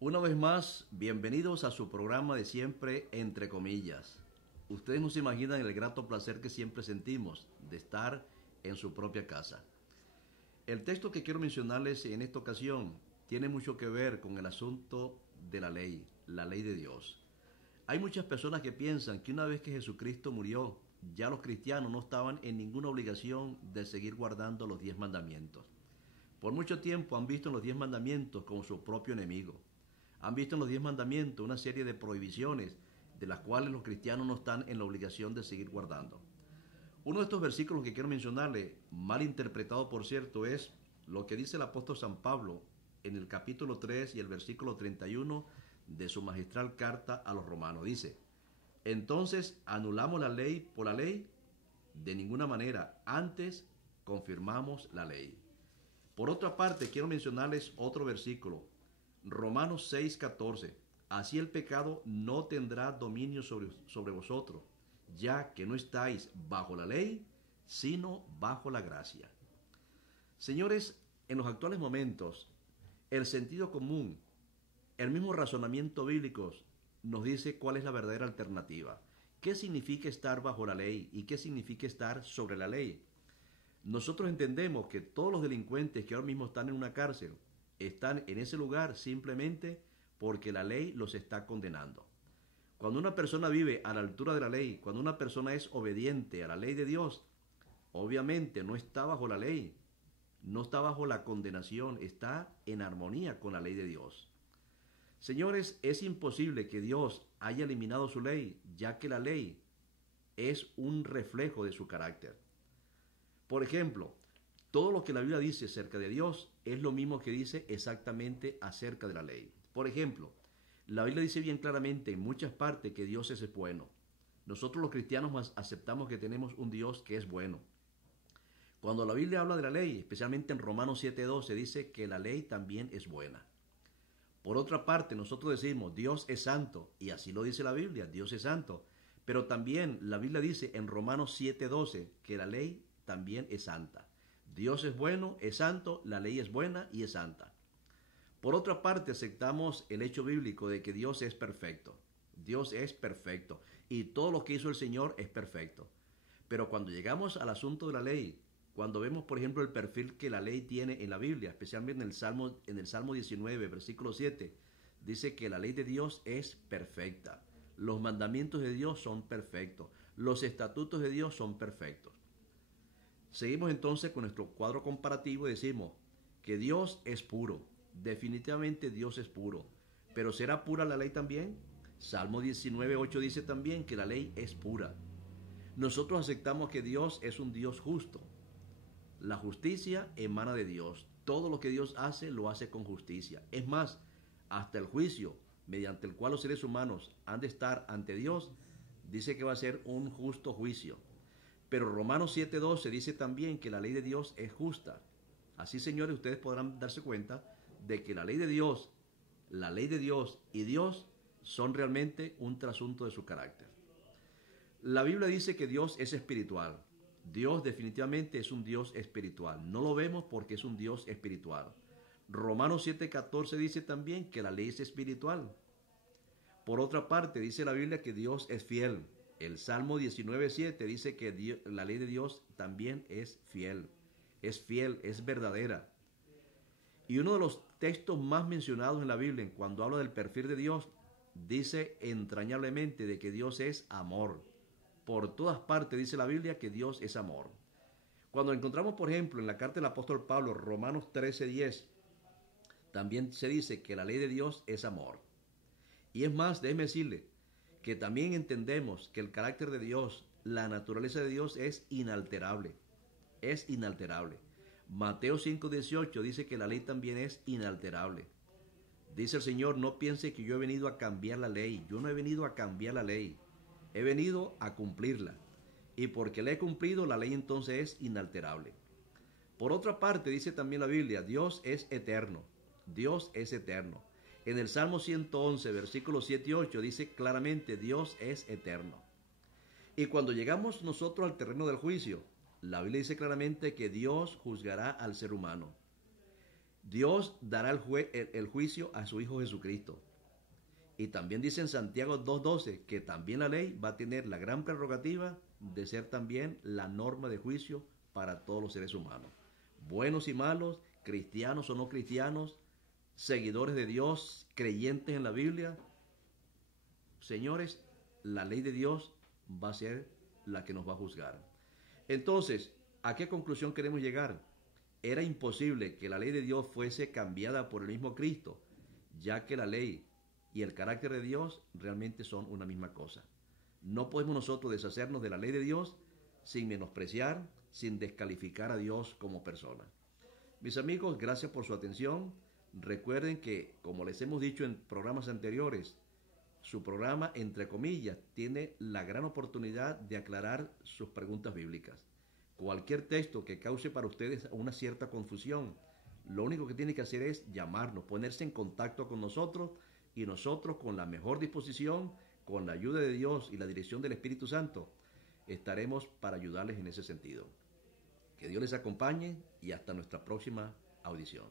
Una vez más, bienvenidos a su programa de siempre, entre comillas. Ustedes no se imaginan el grato placer que siempre sentimos de estar en su propia casa. El texto que quiero mencionarles en esta ocasión tiene mucho que ver con el asunto de la ley de Dios. Hay muchas personas que piensan que una vez que Jesucristo murió, ya los cristianos no estaban en ninguna obligación de seguir guardando los 10 mandamientos. Por mucho tiempo han visto en los 10 mandamientos como su propio enemigo. Han visto en los 10 mandamientos una serie de prohibiciones de las cuales los cristianos no están en la obligación de seguir guardando. Uno de estos versículos que quiero mencionarle, mal interpretado por cierto, es lo que dice el apóstol San Pablo en el capítulo 3 y el versículo 31 de su magistral carta a los romanos. Dice: entonces, ¿anulamos la ley por la ley? De ninguna manera, antes confirmamos la ley. Por otra parte, quiero mencionarles otro versículo, Romanos 6:14. Así el pecado no tendrá dominio sobre vosotros, ya que no estáis bajo la ley, sino bajo la gracia. Señores, en los actuales momentos, el sentido común, el mismo razonamiento bíblico nos dice cuál es la verdadera alternativa. ¿Qué significa estar bajo la ley y qué significa estar sobre la ley? Nosotros entendemos que todos los delincuentes que ahora mismo están en una cárcel están en ese lugar simplemente porque la ley los está condenando. Cuando una persona vive a la altura de la ley, cuando una persona es obediente a la ley de Dios, obviamente no está bajo la ley, no está bajo la condenación, está en armonía con la ley de Dios. Señores, es imposible que Dios haya eliminado su ley, ya que la ley es un reflejo de su carácter. Por ejemplo, todo lo que la Biblia dice acerca de Dios es lo mismo que dice exactamente acerca de la ley. Por ejemplo, la Biblia dice bien claramente en muchas partes que Dios es bueno. Nosotros los cristianos más aceptamos que tenemos un Dios que es bueno. Cuando la Biblia habla de la ley, especialmente en Romanos 7:12, dice que la ley también es buena. Por otra parte, nosotros decimos Dios es santo, y así lo dice la Biblia, Dios es santo. Pero también la Biblia dice en Romanos 7:12 que la ley también es santa. Dios es bueno, es santo, la ley es buena y es santa. Por otra parte, aceptamos el hecho bíblico de que Dios es perfecto. Dios es perfecto y todo lo que hizo el Señor es perfecto. Pero cuando llegamos al asunto de la ley, cuando vemos, por ejemplo, el perfil que la ley tiene en la Biblia, especialmente en el Salmo 19, versículo 7, dice que la ley de Dios es perfecta. Los mandamientos de Dios son perfectos. Los estatutos de Dios son perfectos. Seguimos entonces con nuestro cuadro comparativo y decimos que Dios es puro. Definitivamente Dios es puro. ¿Pero será pura la ley también? Salmo 19:8 dice también que la ley es pura. Nosotros aceptamos que Dios es un Dios justo. La justicia emana de Dios. Todo lo que Dios hace, lo hace con justicia. Es más, hasta el juicio, mediante el cual los seres humanos han de estar ante Dios, dice que va a ser un justo juicio. Pero Romanos 7:12 dice también que la ley de Dios es justa. Así, señores, ustedes podrán darse cuenta de que la ley de Dios y Dios son realmente un trasunto de su carácter. La Biblia dice que Dios es espiritual. Dios definitivamente es un Dios espiritual. No lo vemos porque es un Dios espiritual. Romanos 7:14 dice también que la ley es espiritual. Por otra parte, dice la Biblia que Dios es fiel. El Salmo 19:7 dice que la ley de Dios también es fiel, es verdadera. Y uno de los textos más mencionados en la Biblia, cuando habla del perfil de Dios, dice entrañablemente de que Dios es amor. Por todas partes dice la Biblia que Dios es amor. Cuando encontramos, por ejemplo, en la carta del apóstol Pablo, Romanos 13:10, también se dice que la ley de Dios es amor. Y es más, déjeme decirle que también entendemos que el carácter de Dios, la naturaleza de Dios es inalterable. Es inalterable. Mateo 5:18 dice que la ley también es inalterable. Dice el Señor, no piense que yo he venido a cambiar la ley. Yo no he venido a cambiar la ley. He venido a cumplirla. Y porque la he cumplido, la ley entonces es inalterable. Por otra parte, dice también la Biblia, Dios es eterno. Dios es eterno. En el Salmo 111, versículos 7 y 8, dice claramente, Dios es eterno. Y cuando llegamos nosotros al terreno del juicio, la Biblia dice claramente que Dios juzgará al ser humano. Dios dará el juicio a su Hijo Jesucristo. Y también dice en Santiago 2.12 que también la ley va a tener la gran prerrogativa de ser también la norma de juicio para todos los seres humanos. Buenos y malos, cristianos o no cristianos, seguidores de Dios, creyentes en la Biblia. Señores, la ley de Dios va a ser la que nos va a juzgar. Entonces, ¿a qué conclusión queremos llegar? Era imposible que la ley de Dios fuese cambiada por el mismo Cristo, ya que la ley y el carácter de Dios realmente son una misma cosa. No podemos nosotros deshacernos de la ley de Dios sin menospreciar, sin descalificar a Dios como persona. Mis amigos, gracias por su atención. Recuerden que, como les hemos dicho en programas anteriores, su programa, entre comillas, tiene la gran oportunidad de aclarar sus preguntas bíblicas. Cualquier texto que cause para ustedes una cierta confusión, lo único que tiene que hacer es llamarnos, ponerse en contacto con nosotros, y nosotros, con la mejor disposición, con la ayuda de Dios y la dirección del Espíritu Santo, estaremos para ayudarles en ese sentido. Que Dios les acompañe y hasta nuestra próxima audición.